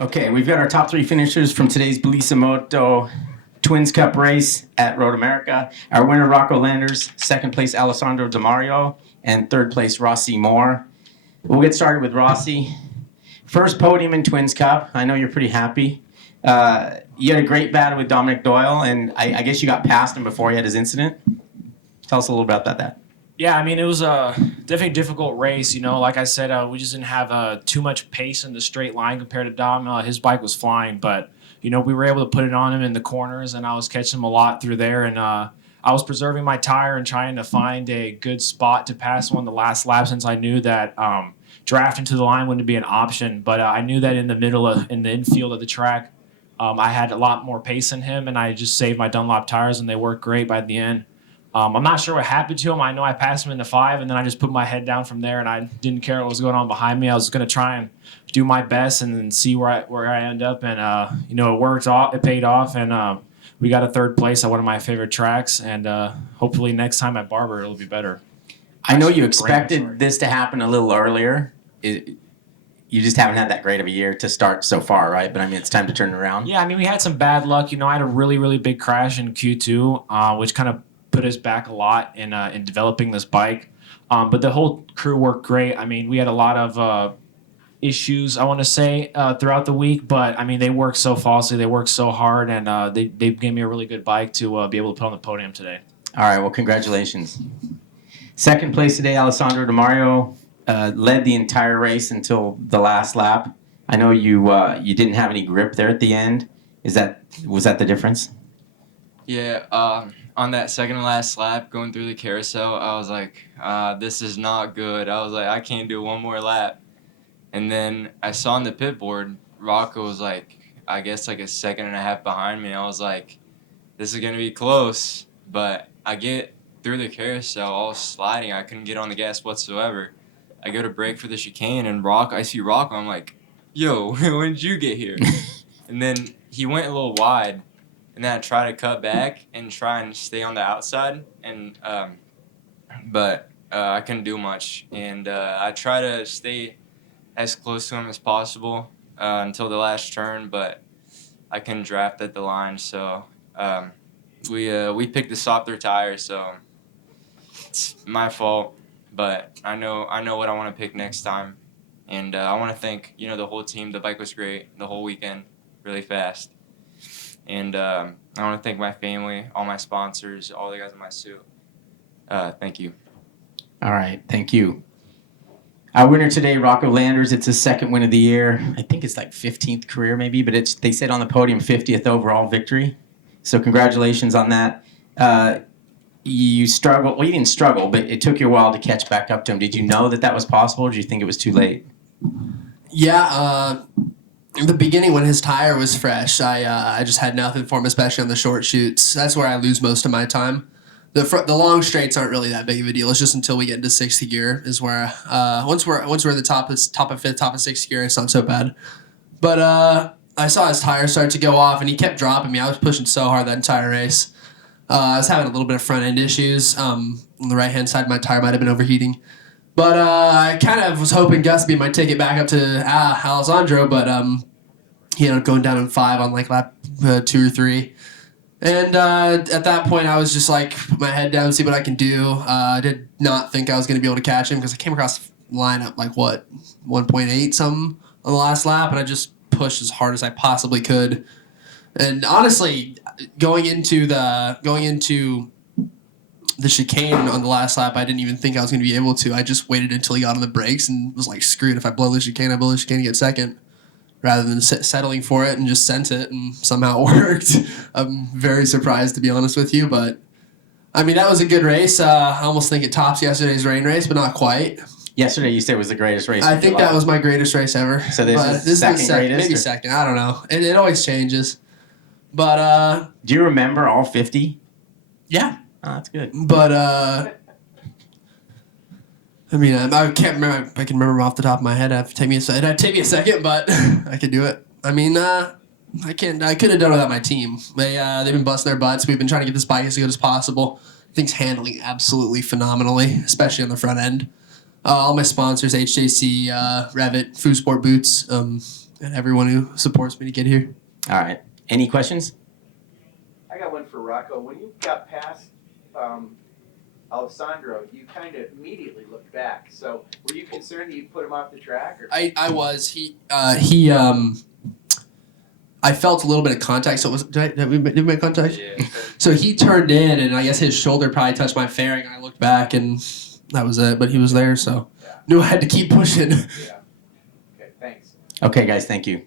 Okay, we've got our top three finishers from today's BellissiMoto Twins Cup race at MotoAmerica. Our winner, Rocco Landers, second place, Alessandro DiMario, and third place, Rossi Moore. We'll get started with Rossi. First podium in Twins Cup. I know you're pretty happy. You had a great battle with Dominic Doyle, and I guess you got past him before he had his incident. Tell us a little about that. Yeah, I mean, it was a definitely difficult race. Like I said, we just didn't have too much pace in the straight line compared to Dom. His bike was flying, but, we were able to put it on him in the corners, and I was catching him a lot through there. And I was preserving my tire and trying to find a good spot to pass him on the last lap since I knew that drafting to the line wouldn't be an option. But I knew that in the infield of the track, I had a lot more pace than him, and I just saved my Dunlop tires, and they worked great by the end. I'm not sure what happened to him. I know I passed him in the 5, and then I just put my head down from there, and I didn't care what was going on behind me. I was going to try and do my best and then see where I end up, and it worked off. It paid off, and we got a third place at one of my favorite tracks, and hopefully next time at Barber it'll be better. I know you expected this to happen a little earlier. You just haven't had that great of a year to start so far, right? But, it's time to turn it around. Yeah, we had some bad luck. I had a really, really big crash in Q2, which kind of put us back a lot in developing this bike. But the whole crew worked great. We had a lot of issues, I want to say, throughout the week. But, they worked so falsely. They worked so hard. And they gave me a really good bike to be able to put on the podium today. All right, well, congratulations. Second place today, Alessandro DiMario led the entire race until the last lap. I know you didn't have any grip there at the end. Was that the difference? Yeah, on that second to last lap going through the carousel, I was like, this is not good. I was like, I can't do one more lap. And then I saw on the pit board, Rocco was I guess a second and a half behind me. I was like, this is going to be close. But I get through the carousel all sliding. I couldn't get on the gas whatsoever. I go to brake for the chicane, and I see Rocco. I'm like, yo, when did you get here? And then he went a little wide. And then I try to cut back and try and stay on the outside, but I couldn't do much. And I try to stay as close to him as possible until the last turn, but I couldn't draft at the line. So we picked the softer tire, so it's my fault. But I know what I want to pick next time, and I want to thank the whole team. The bike was great the whole weekend, really fast. And I want to thank my family, all my sponsors, all the guys in my suit. Thank you. All right, thank you. Our winner today, Rocco Landers. It's his second win of the year. I think it's 15th career maybe, but they said on the podium 50th overall victory. So congratulations on that. You struggled. Well, you didn't struggle, but it took you a while to catch back up to him. Did you know that was possible, or did you think it was too late? Yeah, in the beginning, when his tire was fresh, I just had nothing for him, especially on the short shoots. That's where I lose most of my time. The long straights aren't really that big of a deal. It's just until we get into sixth gear is where once we're at the top of fifth, top of sixth gear, it's not so bad. But I saw his tire start to go off, and he kept dropping me. I was pushing so hard that entire race. I was having a little bit of front end issues. On the right hand side, my tire might have been overheating. But I kind of was hoping Gusby might take it back up to Alessandro, but he ended up going down in 5 on lap 2 or 3. And at that point, I was just put my head down, see what I can do. I did not think I was going to be able to catch him because I came across the line at 1.8 something on the last lap, and I just pushed as hard as I possibly could. And honestly, going into the chicane on the last lap, I didn't even think I was going to be able to. I just waited until he got on the brakes and was like, screw it. If I blow the chicane, I blow the chicane and get second, rather than settling for it and just sent it, and somehow it worked. I'm very surprised, to be honest with you. But, that was a good race. I almost think it tops yesterday's rain race, but not quite. Yesterday you said was the greatest race. I think that was my greatest race ever. So this is second greatest? Maybe second. I don't know. It always changes. But do you remember all 50? Yeah. Oh, that's good. But I can't remember. I can remember them off the top of my head. It'd take me a second, but I could do it. I could have done it without my team. They've been busting their butts. We've been trying to get this bike as good as possible. Things handling absolutely phenomenally, especially on the front end. All my sponsors, HJC, Revit, Food Sport Boots. and everyone who supports me to get here. All right. Any questions? I got one for Rocco. When you got past Alessandro, you kind of immediately looked back. So were you concerned that you put him off the track? Or? I was. I felt a little bit of contact. So did we make contact? Yeah. So he turned in, and I guess his shoulder probably touched my fairing. I looked back, and that was it. But he was there, so knew I had to keep pushing. Yeah. Okay, thanks. Okay, guys, thank you.